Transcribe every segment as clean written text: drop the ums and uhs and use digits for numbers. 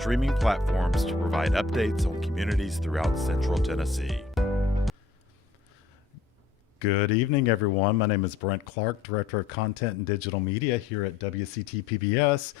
streaming platforms to provide updates on communities throughout Central Tennessee. Good evening, everyone. My name is Brent Clark, Director of Content and Digital Media here at WCT PBS,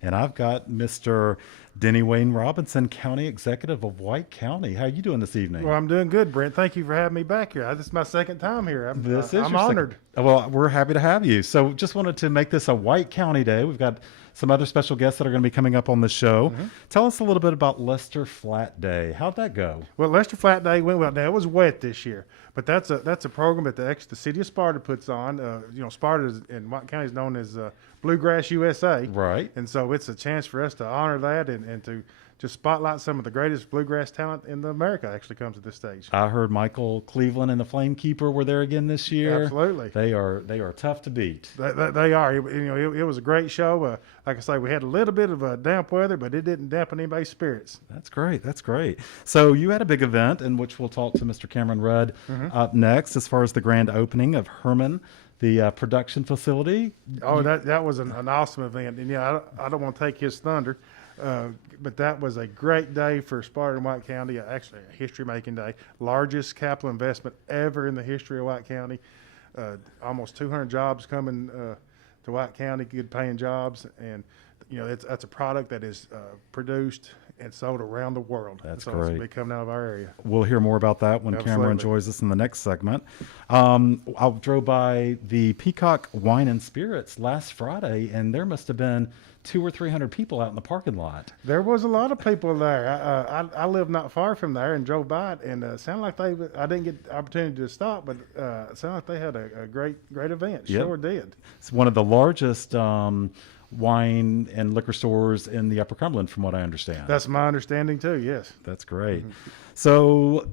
and I've got Mr. Denny Wayne Robinson, County Executive of White County. How are you doing this evening? Well, I'm doing good, Brent. Thank you for having me back here. This is my second time here. I'm honored. Well, we're happy to have you. So just wanted to make this a White County Day. We've got some other special guests that are going to be coming up on the show. Tell us a little bit about Lester Flat Day. How'd that go? Well, Lester Flat Day went well. Now, it was wet this year, but that's a program that the city of Sparta puts on. Sparta in White County is known as Bluegrass USA. Right. And so it's a chance for us to honor that and to just spotlight some of the greatest bluegrass talent in America actually comes to this stage. I heard Michael Cleveland and the Flamekeeper were there again this year. Absolutely. They are tough to beat. They are. It was a great show. Like I say, we had a little bit of damp weather, but it didn't dampen anybody's spirits. That's great. That's great. So you had a big event in which we'll talk to Mr. Camron Rudd up next as far as the grand opening of Hörmann, the production facility. Oh, that was an awesome event. And I don't want to take his thunder, but that was a great day for Sparta and White County, actually a history-making day. Largest capital investment ever in the history of White County. Almost 200 jobs coming to White County, good-paying jobs. And, that's a product that is produced and sold around the world. That's so great. It's be coming out of our area. We'll hear more about that when Cameron joins us in the next segment. I drove by the Peacock Wine and Spirits last Friday, and there must have been 200 or 300 people out in the parking lot. There was a lot of people there. I live not far from there and drove by it, and it sounded like I didn't get the opportunity to stop, but it sounded like they had a great event. Yep. Sure did. It's one of the largest wine and liquor stores in the Upper Cumberland, from what I understand. That's my understanding too. Yes. That's great. So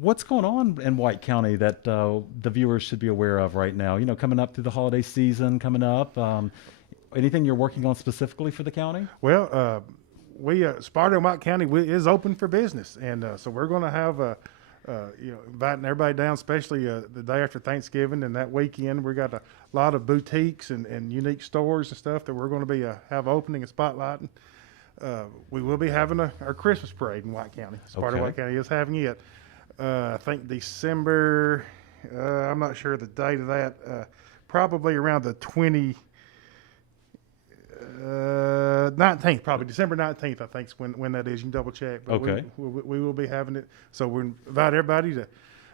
what's going on in White County that the viewers should be aware of right now? Coming up through the holiday season coming up, anything you're working on specifically for the county? Well, we Sparta and White County is open for business, and so we're going to have inviting everybody down, especially the day after Thanksgiving and that weekend. We got a lot of boutiques and unique stores and stuff that we're going to be have opening and spotlighting. We will be having our Christmas parade in White County. Sparta White County is having it. I think December. I'm not sure the date of that. Probably around the 19th, probably December 19th, I think is when that is. You can double check. But okay. We will be having it. So we invite everybody to,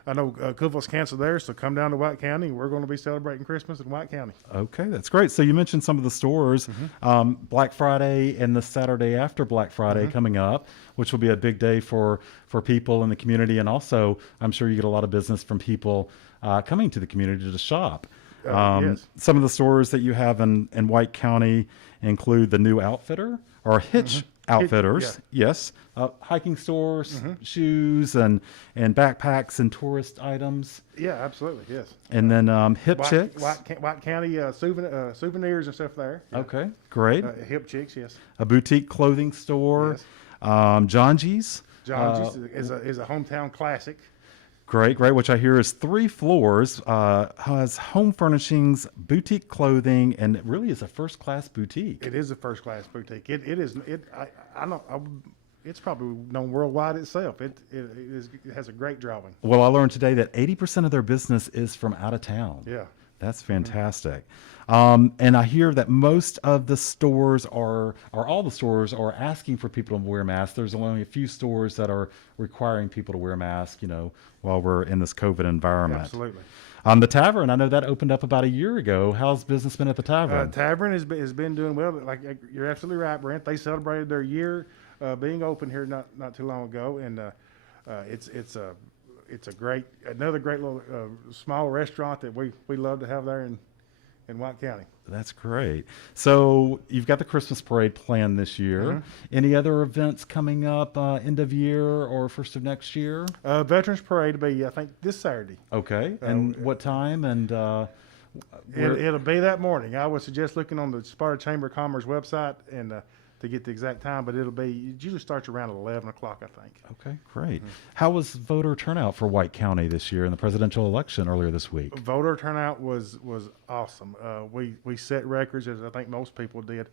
I know Cookville's canceled there, so come down to White County. We're going to be celebrating Christmas in White County. Okay, that's great. So you mentioned some of the stores, Black Friday and the Saturday after Black Friday coming up, which will be a big day for people in the community. And also, I'm sure you get a lot of business from people coming to the community to shop. Yes. Some of the stores that you have in White County include the New Outfitter or Hitch Outfitters. Yes. Hiking stores, shoes and backpacks and tourist items. Yeah, absolutely. Yes. And then Hip Chicks. White County souvenirs and stuff there. Yeah. Okay, great. Hip Chicks, yes. A boutique clothing store. Yes. John G's. John G's is a hometown classic. Great, which I hear is 3 floors, has home furnishings, boutique clothing, and it really is a first-class boutique. It is a first-class boutique. It's probably known worldwide itself. It has a great drawing. Well, I learned today that 80% of their business is from out of town. Yeah. That's fantastic. And I hear that most of the stores all the stores are asking for people to wear masks. There's only a few stores that are requiring people to wear masks, while we're in this COVID environment. Absolutely. The Tavern, I know that opened up about a year ago. How's business been at the Tavern? Tavern has been doing well. Like you're absolutely right, Brent. They celebrated their year being open here not too long ago, and it's another great little small restaurant that we love to have there in White County. That's great. So you've got the Christmas parade planned this year. Any other events coming up end of year or first of next year? Veterans Parade will be, I think, this Saturday. Okay. And what time? And it'll be that morning. I would suggest looking on the Sparta Chamber of Commerce website and to get the exact time, but it usually starts around 11 o'clock, I think. Okay, great. How was voter turnout for White County this year in the presidential election earlier this week? Voter turnout was awesome. We set records, as I think most people did.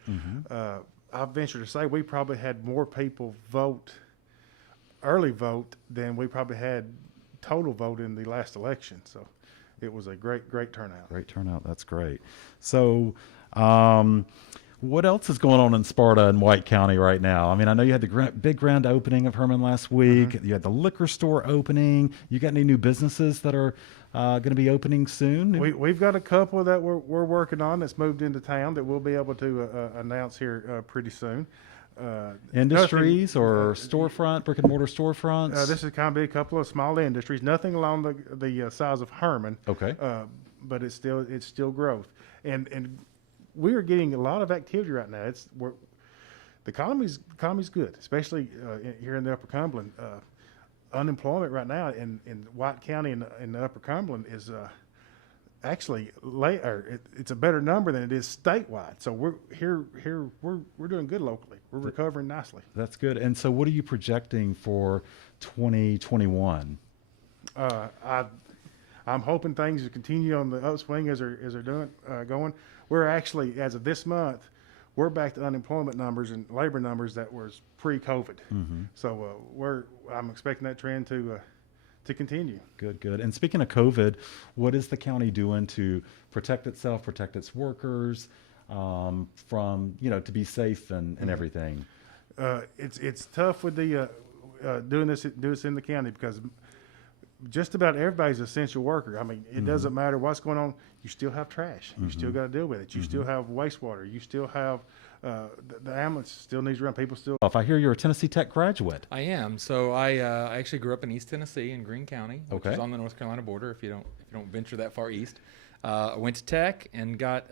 I venture to say we probably had more people early vote than we probably had total vote in the last election. So it was a great turnout. Great turnout. That's great. So, what else is going on in Sparta and White County right now? I mean, I know you had the big grand opening of Hörmann last week. Mm-hmm. You had the liquor store opening. You got any new businesses that are going to be opening soon? We've got a couple that we're working on that's moved into town that we'll be able to announce here pretty soon. Industries nothing, or storefront, brick and mortar storefronts? This is kind of be a couple of small industries, nothing along the size of Hörmann. Okay. But it's still growth, and we are getting a lot of activity right now. The economy's good, especially here in the Upper Cumberland. Unemployment right now in White County in the Upper Cumberland is actually it's a better number than it is statewide. So we're doing good locally. We're recovering nicely. That's good. And so what are you projecting for 2021? I'm hoping things will continue on the upswing as they're going. We're actually, as of this month, we're back to unemployment numbers and labor numbers that was pre-COVID. Mm-hmm. So I'm expecting that trend to continue. Good. And speaking of COVID, what is the county doing to protect itself, protect its workers from, to be safe and everything? It's tough with the doing this in the county because just about everybody's an essential worker. I mean, it doesn't matter what's going on. You still have trash. You still got to deal with it. You still have wastewater. You still have the ambulance still needs to run. People still. If I hear you're a Tennessee Tech graduate. I am. So I actually grew up in East Tennessee in Greene County, which is on the North Carolina border. If you don't venture that far east, I went to Tech and got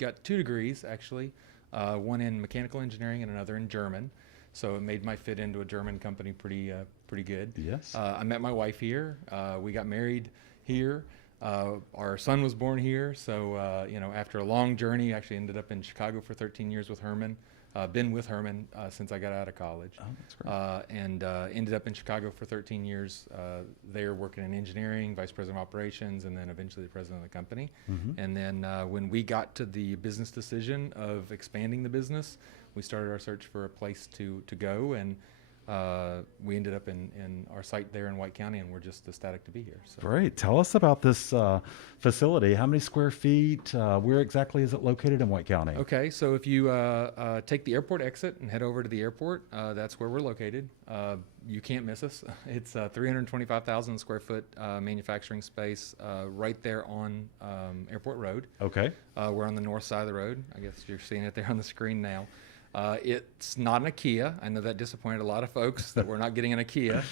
2 degrees actually, one in mechanical engineering and another in German. So it made my fit into a German company pretty good. Yes. I met my wife here. We got married here. Our son was born here. So, after a long journey, I actually ended up in Chicago for 13 years with Hörmann. Been with Hörmann since I got out of college. Oh, that's great. And ended up in Chicago for 13 years there working in engineering, vice president of operations, and then eventually the president of the company. And then when we got to the business decision of expanding the business, we started our search for a place to go, and we ended up in our site there in White County, and we're just ecstatic to be here. So. Great. Tell us about this facility. How many square feet? Where exactly is it located in White County? Okay, so if you take the airport exit and head over to the airport, that's where we're located. You can't miss us. It's 325,000 square foot manufacturing space right there on Airport Road. Okay. We're on the north side of the road. I guess you're seeing it there on the screen now. It's not an IKEA. I know that disappointed a lot of folks that we're not getting an IKEA.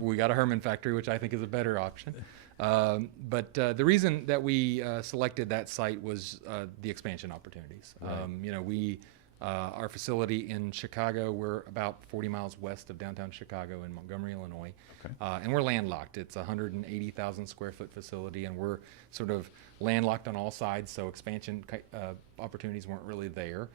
We got a Hörmann factory, which I think is a better option. But the reason that we selected that site was the expansion opportunities. Right. Our facility in Chicago, we're about 40 miles west of downtown Chicago in Montgomery, Illinois. Okay. And we're landlocked. It's a 180,000 square foot facility, and we're sort of landlocked on all sides, so expansion opportunities weren't really there.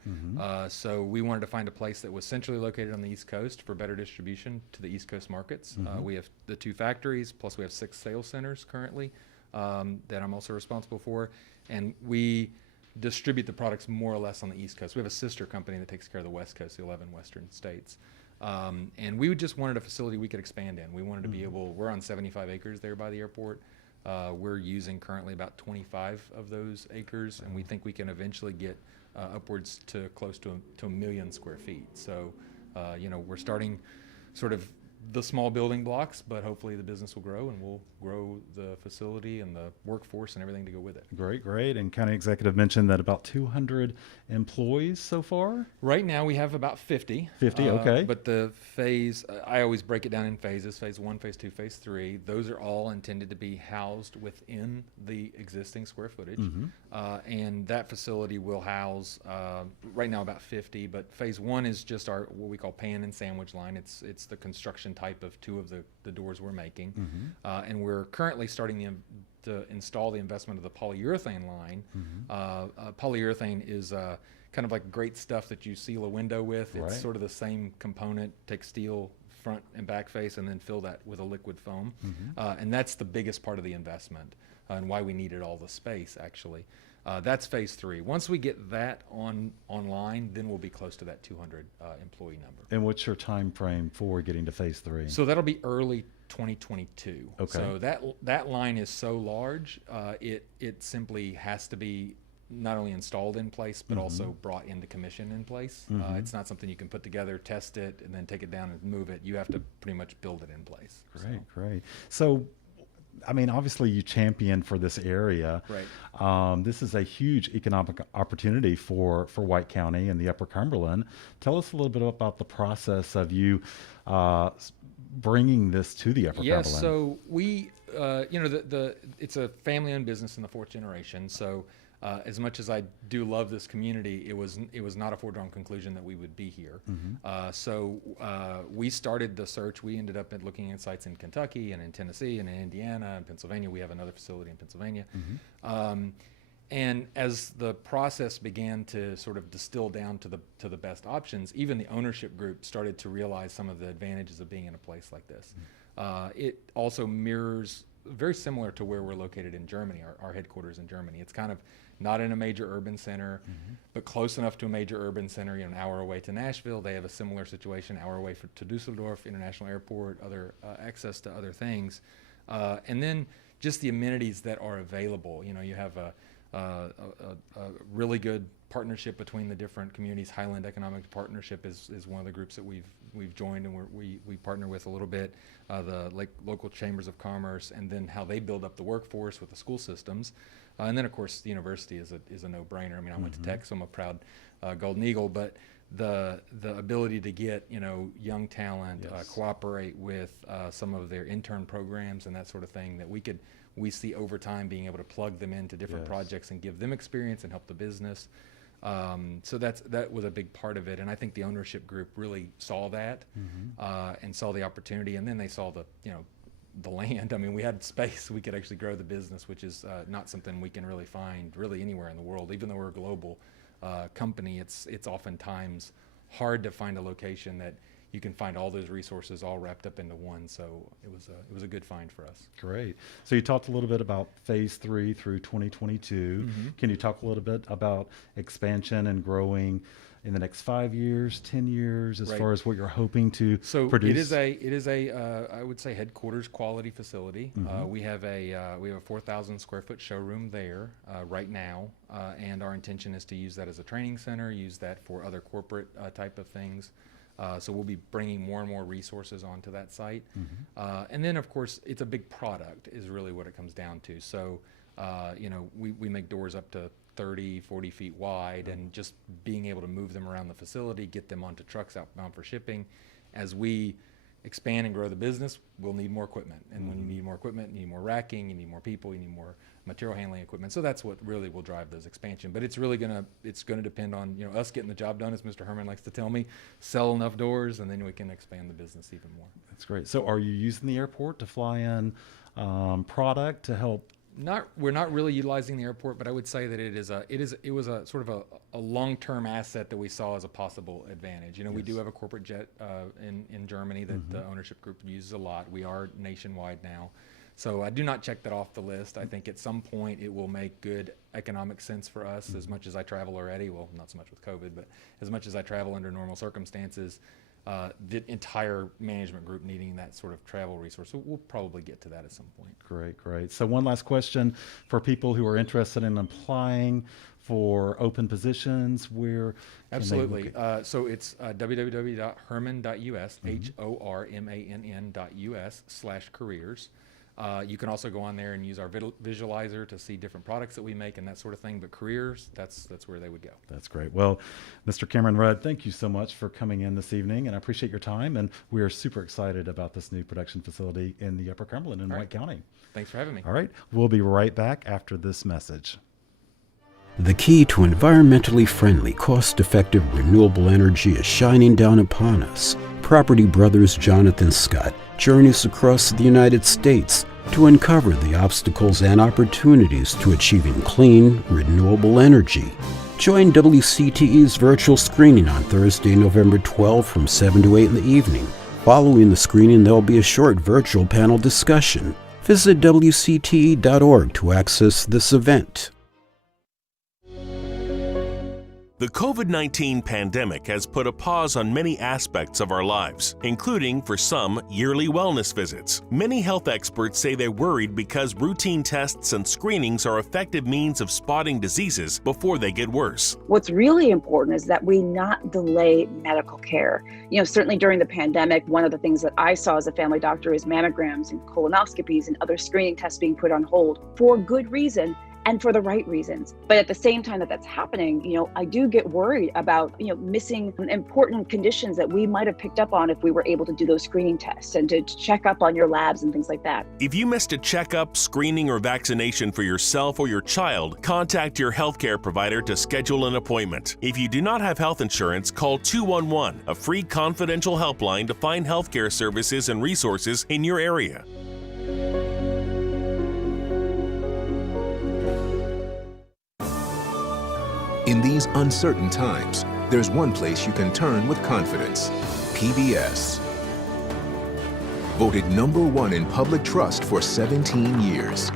So we wanted to find a place that was centrally located on the East Coast for better distribution to the East Coast markets. We have the 2 factories, plus we have 6 sales centers currently that I'm also responsible for. And we distribute the products more or less on the East Coast. We have a sister company that takes care of the West Coast, the 11 Western states. And we just wanted a facility we could expand in. We wanted to be able, we're on 75 acres there by the airport. We're using currently about 25 of those acres, and we think we can eventually get upwards to close to a million square feet. So, we're starting sort of the small building blocks, but hopefully the business will grow, and we'll grow the facility and the workforce and everything to go with it. Great. And county executive mentioned that about 200 employees so far? Right now we have about 50. 50, okay. But the phase, I always break it down in phases, phase 1, phase 2, phase 3. Those are all intended to be housed within the existing square footage. And that facility will house, right now about 50, but phase 1 is just our, what we call pan and sandwich line. It's the construction type of 2 of the doors we're making. And we're currently starting to install the investment of the polyurethane line. Polyurethane is kind of like great stuff that you seal a window with. It's sort of the same component. Take steel front and back face and then fill that with a liquid foam. And that's the biggest part of the investment and why we needed all the space, actually. That's phase 3. Once we get that online, then we'll be close to that 200 employee number. And what's your time frame for getting to phase 3? So that'll be early 2022. Okay. So that line is so large, it simply has to be not only installed in place, but also brought into commission in place. It's not something you can put together, test it, and then take it down and move it. You have to pretty much build it in place. Great. So, I mean, obviously you champion for this area. Right. This is a huge economic opportunity for White County and the Upper Cumberland. Tell us a little bit about the process of you bringing this to the Upper Cumberland. Yes, so we, it's a family-owned business in the 4th generation. So as much as I do love this community, it was not a foregone conclusion that we would be here. So we started the search. We ended up looking at sites in Kentucky and in Tennessee and in Indiana and Pennsylvania. We have another facility in Pennsylvania. And as the process began to sort of distill down to the best options, even the ownership group started to realize some of the advantages of being in a place like this. It also mirrors very similar to where we're located in Germany, our headquarters in Germany. It's kind of not in a major urban center, but close enough to a major urban center, an hour away to Nashville. They have a similar situation, an hour away to Dusseldorf International Airport, other access to other things. And then just the amenities that are available. You have a really good partnership between the different communities. Highland Economic Partnership is one of the groups that we've joined, and we partner with a little bit, the local chambers of commerce, and then how they build up the workforce with the school systems. And then of course the university is a no-brainer. I mean, I went to Tech, so I'm a proud Golden Eagle, but the ability to get young talent, cooperate with some of their intern programs and that sort of thing, that we see over time being able to plug them into different projects and give them experience and help the business. So that was a big part of it, and I think the ownership group really saw that and saw the opportunity, and then they saw the land. I mean, we had space, we could actually grow the business, which is not something we can really find anywhere in the world. Even though we're a global company, it's oftentimes hard to find a location that you can find all those resources all wrapped up into one. So it was a good find for us. Great. So you talked a little bit about phase 3 through 2022. Can you talk a little bit about expansion and growing in the next 5 years, 10 years, as far as what you're hoping to produce? It is a I would say headquarters quality facility. We have a 4,000 square foot showroom there right now, and our intention is to use that as a training center, use that for other corporate type of things. So we'll be bringing more and more resources onto that site. And then, of course, it's a big product is really what it comes down to. So, we make doors up to 30, 40 feet wide, and just being able to move them around the facility, get them onto trucks outbound for shipping. As we expand and grow the business, we'll need more equipment. And when you need more equipment, you need more racking, you need more people, you need more material handling equipment. So that's what really will drive those expansion. But it's really gonna depend on us getting the job done, as Mr. Hörmann likes to tell me, sell enough doors, and then we can expand the business even more. That's great. So are you using the airport to fly in product to help? We're not really utilizing the airport, but I would say that it was a sort of a long-term asset that we saw as a possible advantage. We do have a corporate jet in Germany that the ownership group uses a lot. We are nationwide now. So I do not check that off the list. I think at some point it will make good economic sense for us. As much as I travel already, well, not so much with COVID, but as much as I travel under normal circumstances, the entire management group needing that sort of travel resource. So we'll probably get to that at some point. Great. So one last question for people who are interested in applying for open positions, where absolutely. So it's www.hörmann.us, HORMANN.us/careers. You can also go on there and use our visualizer to see different products that we make and that sort of thing. But careers, that's where they would go. That's great. Well, Mr. Camron Rudd, thank you so much for coming in this evening, and I appreciate your time. And we are super excited about this new production facility in the Upper Cumberland in White County. Thanks for having me. All right. We'll be right back after this message. The key to environmentally friendly, cost-effective, renewable energy is shining down upon us. Property Brothers Jonathan Scott journeys across the United States to uncover the obstacles and opportunities to achieving clean, renewable energy. Join WCTE's virtual screening on Thursday, November 12 from 7 to 8 in the evening. Following the screening, there will be a short virtual panel discussion. Visit WCTE.org to access this event. The COVID-19 pandemic has put a pause on many aspects of our lives, including, for some, yearly wellness visits. Many health experts say they're worried because routine tests and screenings are effective means of spotting diseases before they get worse. What's really important is that we not delay medical care. Certainly during the pandemic, one of the things that I saw as a family doctor is mammograms and colonoscopies and other screening tests being put on hold for good reason and for the right reasons. But at the same time that that's happening, I do get worried about, missing important conditions that we might have picked up on if we were able to do those screening tests and to check up on your labs and things like that. If you missed a checkup, screening, or vaccination for yourself or your child, contact your healthcare provider to schedule an appointment. If you do not have health insurance, call 211, a free confidential helpline to find healthcare services and resources in your area. In these uncertain times, there's one place you can turn with confidence: PBS. Voted #1 in public trust for 17 years,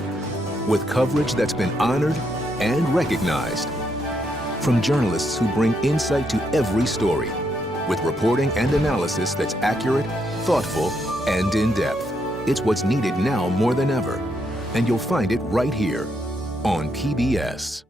with coverage that's been honored and recognized. From journalists who bring insight to every story, with reporting and analysis that's accurate, thoughtful, and in-depth. It's what's needed now more than ever, and you'll find it right here on PBS.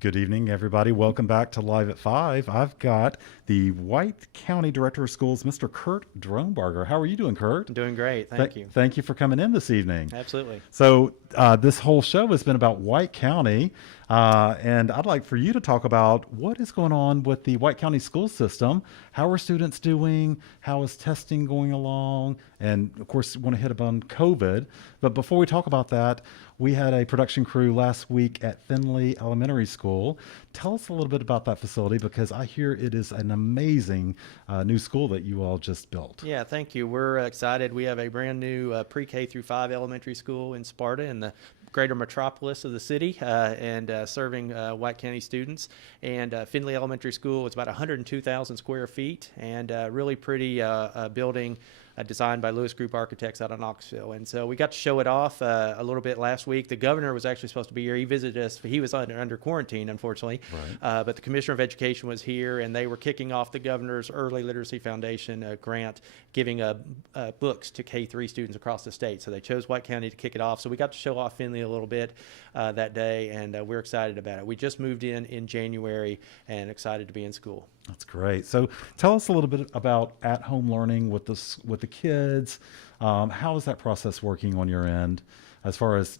Good evening, everybody. Welcome back to Live at 5. I've got the White County Director of Schools, Mr. Kurt Dronebarger. How are you doing, Kurt? I'm doing great. Thank you. Thank you for coming in this evening. Absolutely. So this whole show has been about White County, and I'd like for you to talk about what is going on with the White County school system. How are students doing? How is testing going along? And, of course, want to hit upon COVID. But before we talk about that, we had a production crew last week at Finley Elementary School. Tell us a little bit about that facility, because I hear it is an amazing new school that you all just built. Yeah, thank you. We're excited. We have a brand new pre-K through 5 elementary school in Sparta in the greater metropolis of the city, and serving White County students. And Finley Elementary School is about 102,000 square feet, and really pretty building designed by Lewis Group Architects out of Knoxville. And so we got to show it off a little bit last week. The governor was actually supposed to be here. He visited us. He was under quarantine, unfortunately. Right. But the Commissioner of Education was here, and they were kicking off the governor's Early Literacy Foundation grant, giving books to K-3 students across the state. So they chose White County to kick it off. So we got to show off Finley a little bit that day, and we're excited about it. We just moved in January and excited to be in school. That's great. So tell us a little bit about at-home learning with the kids. How is that process working on your end, as far as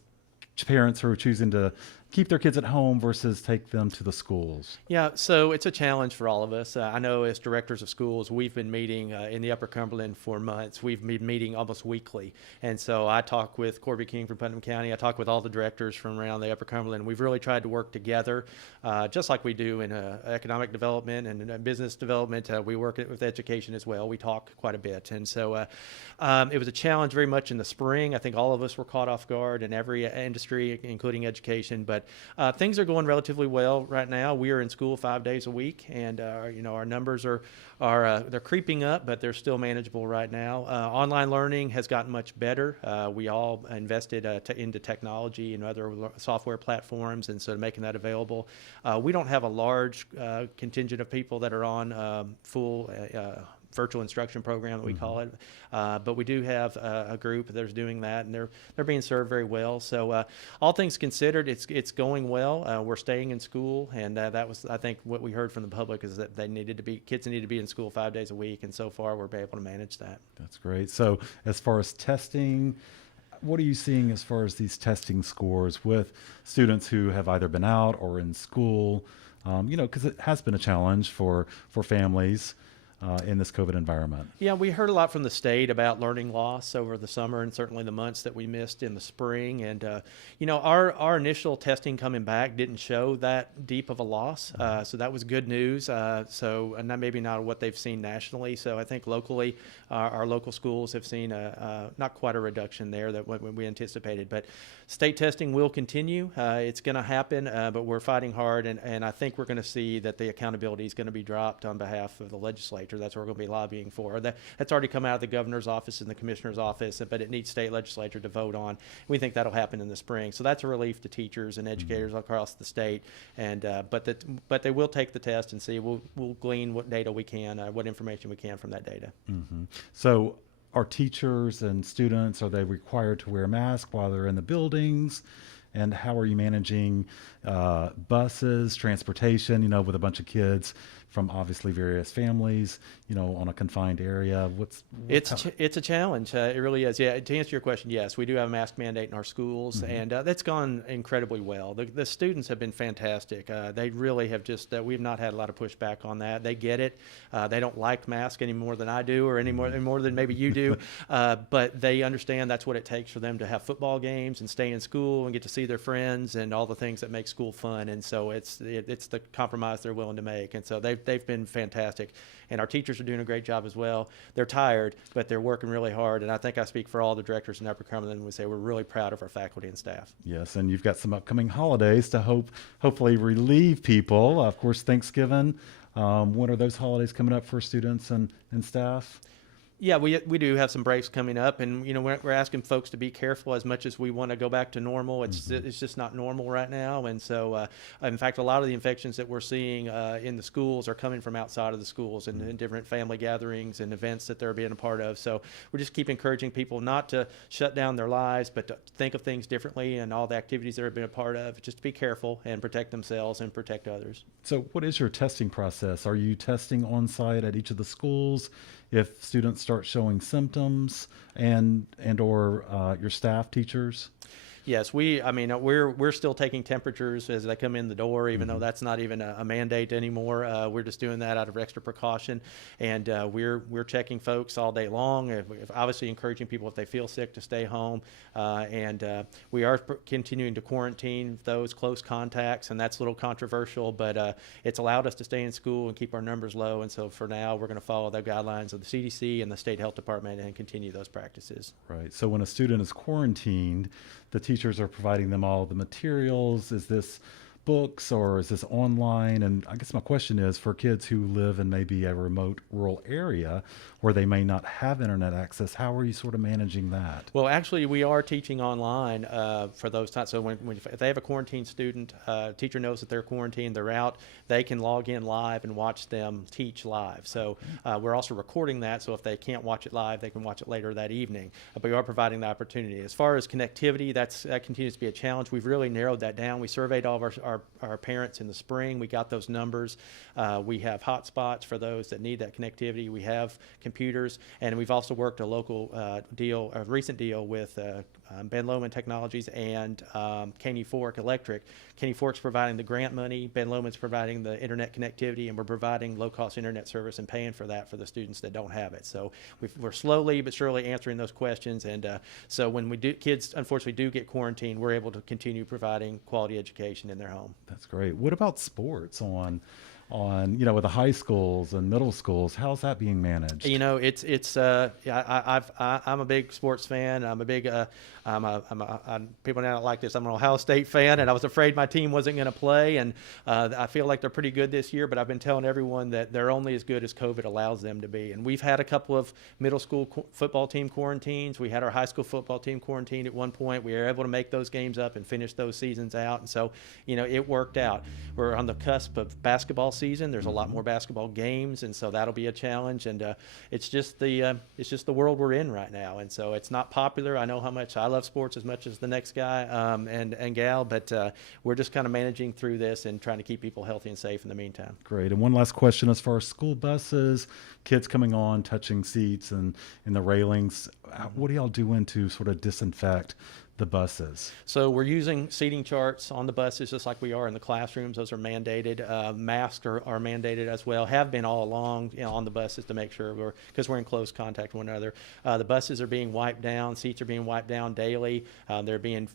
parents who are choosing to keep their kids at home versus take them to the schools? Yeah, so it's a challenge for all of us. I know as directors of schools, we've been meeting in the Upper Cumberland for months. We've been meeting almost weekly. And so I talk with Corby King from Putnam County. I talk with all the directors from around the Upper Cumberland. We've really tried to work together, just like we do in economic development and business development. We work with education as well. We talk quite a bit. And so it was a challenge very much in the spring. I think all of us were caught off guard in every industry, including education. But things are going relatively well right now. We are in school 5 days a week, and our numbers are they're creeping up, but they're still manageable right now. Online learning has gotten much better. We all invested into technology and other software platforms, and so making that available. We don't have a large contingent of people that are on full virtual instruction program that we call it, but we do have a group that's doing that, and they're being served very well. So all things considered, it's going well. We're staying in school, and that was, I think, what we heard from the public is that kids needed to be in school 5 days a week, and so far we're able to manage that. That's great. So as far as testing, what are you seeing as far as these testing scores with students who have either been out or in school? Because it has been a challenge for families in this COVID environment. Yeah, we heard a lot from the state about learning loss over the summer, and certainly the months that we missed in the spring. And our initial testing coming back didn't show that deep of a loss, so that was good news. And that maybe not what they've seen nationally. So I think locally, our local schools have seen not quite a reduction there that what we anticipated. But state testing will continue. It's going to happen, but we're fighting hard, and I think we're going to see that the accountability is going to be dropped on behalf of the legislature. legislature. That's what we're going to be lobbying for. That's already come out of the governor's office and the commissioner's office, but it needs state legislature to vote on. We think that'll happen in the spring. So that's a relief to teachers and educators across the state. And but they will take the test and see. We'll glean what data we can, what information we can from that data. So are teachers and students, are they required to wear masks while they're in the buildings? And how are you managing buses, transportation, with a bunch of kids from obviously various families, on a confined area? It's a challenge. It really is. Yeah. To answer your question, yes, we do have a mask mandate in our schools, and that's gone incredibly well. The students have been fantastic. They really have we've not had a lot of pushback on that. They get it. They don't like masks any more than I do, or any more than maybe you do. But they understand that's what it takes for them to have football games and stay in school and get to see their friends and all the things that make school fun. And so it's the compromise they're willing to make. And so they've been fantastic. And our teachers are doing a great job as well. They're tired, but they're working really hard. And I think I speak for all the directors in Upper Cumberland when we say we're really proud of our faculty and staff. Yes, and you've got some upcoming holidays to hopefully relieve people. Of course, Thanksgiving. When are those holidays coming up for students and staff? Yeah, we do have some breaks coming up, and we're asking folks to be careful as much as we want to go back to normal. It's just not normal right now, and so in fact, a lot of the infections that we're seeing in the schools are coming from outside of the schools and in different family gatherings and events that they're being a part of. So we just keep encouraging people not to shut down their lives, but to think of things differently and all the activities they've been a part of. Just to be careful and protect themselves and protect others. So, what is your testing process? Are you testing on site at each of the schools if students start showing symptoms, and/or your staff, teachers? Yes, we're still taking temperatures as they come in the door, even though that's not even a mandate anymore. We're just doing that out of extra precaution, and we're checking folks all day long. Obviously, encouraging people if they feel sick to stay home, and we are continuing to quarantine those close contacts, and that's a little controversial, but it's allowed us to stay in school and keep our numbers low. And so for now, we're going to follow the guidelines of the CDC and the state health department and continue those practices. Right. So when a student is quarantined, the teachers are providing them all the materials. Is this books or is this online? And I guess my question is, for kids who live in maybe a remote rural area where they may not have internet access, how are you sort of managing that? Well, actually, we are teaching online for those times. So if they have a quarantined student, teacher knows that they're quarantined, they're out, they can log in live and watch them teach live. So we're also recording that, so if they can't watch it live, they can watch it later that evening. But we are providing the opportunity. As far as connectivity, that continues to be a challenge. We've really narrowed that down. We surveyed all of our parents in the spring. We got those numbers. We have hotspots for those that need that connectivity. We have computers, and we've also worked a recent deal with Ben Lomond Technologies and Caney Fork Electric. Caney Fork's providing the grant money, Ben Lomond's providing the internet connectivity, and we're providing low-cost internet service and paying for that for the students that don't have it. So we're slowly but surely answering those questions, and so when kids unfortunately do get quarantined, we're able to continue providing quality education in their home. That's great. What about sports on with the high schools and middle schools? How's that being managed? I'm a big sports fan. I'm a big people now don't like this. I'm an Ohio State fan, and I was afraid my team wasn't going to play, and I feel like they're pretty good this year, but I've been telling everyone that they're only as good as COVID allows them to be. And we've had a couple of middle school football team quarantines. We had our high school football team quarantined at one point. We were able to make those games up and finish those seasons out, and so it worked out. We're on the cusp of basketball season. There's a lot more basketball games, and so that'll be a challenge. And it's just the world we're in right now, and so it's not popular. I know how much I love sports as much as the next guy and gal, but we're just kind of managing through this and trying to keep people healthy and safe in the meantime. Great. And one last question, as far as school buses, kids coming on, touching seats and the railings, what are y'all doing to sort of disinfect the buses? So we're using seating charts on the buses just like we are in the classrooms. Those are mandated. Masks are mandated as well, have been all along on the buses to make sure because we're in close contact with one another. The buses are being wiped down. Seats are being wiped down daily. They're being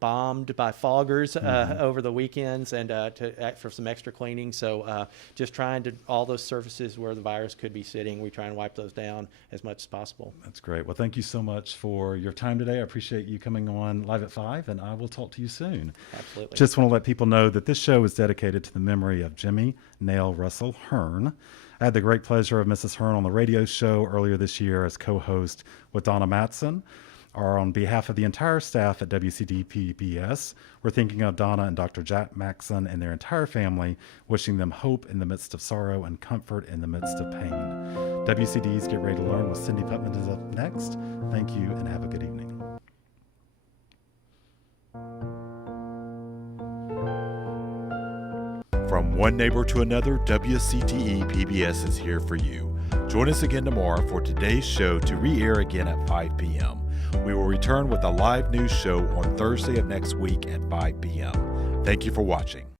bombed by foggers over the weekends and for some extra cleaning. So just trying to, all those surfaces where the virus could be sitting, we try and wipe those down as much as possible. That's great. Well, thank you so much for your time today. I appreciate you coming on Live at 5, and I will talk to you soon. Absolutely. Just want to let people know that this show is dedicated to the memory of Jimmy Nail Russell Hearn, I had the great pleasure of Mrs. Hearn on the radio show earlier this year as co-host with Donna Matson. Or on behalf of the entire staff at WCD PBS, we're thinking of Donna and Dr. Jack Maxson and their entire family, wishing them hope in the midst of sorrow and comfort in the midst of pain. WCD's Get Ready to Learn with Cindy Putman is up next. Thank you and have a good evening. From one neighbor to another, WCTE PBS is here for you. Join us again tomorrow for today's show to re-air again at 5 p.m. We will return with a live news show on Thursday of next week at 5 p.m. Thank you for watching.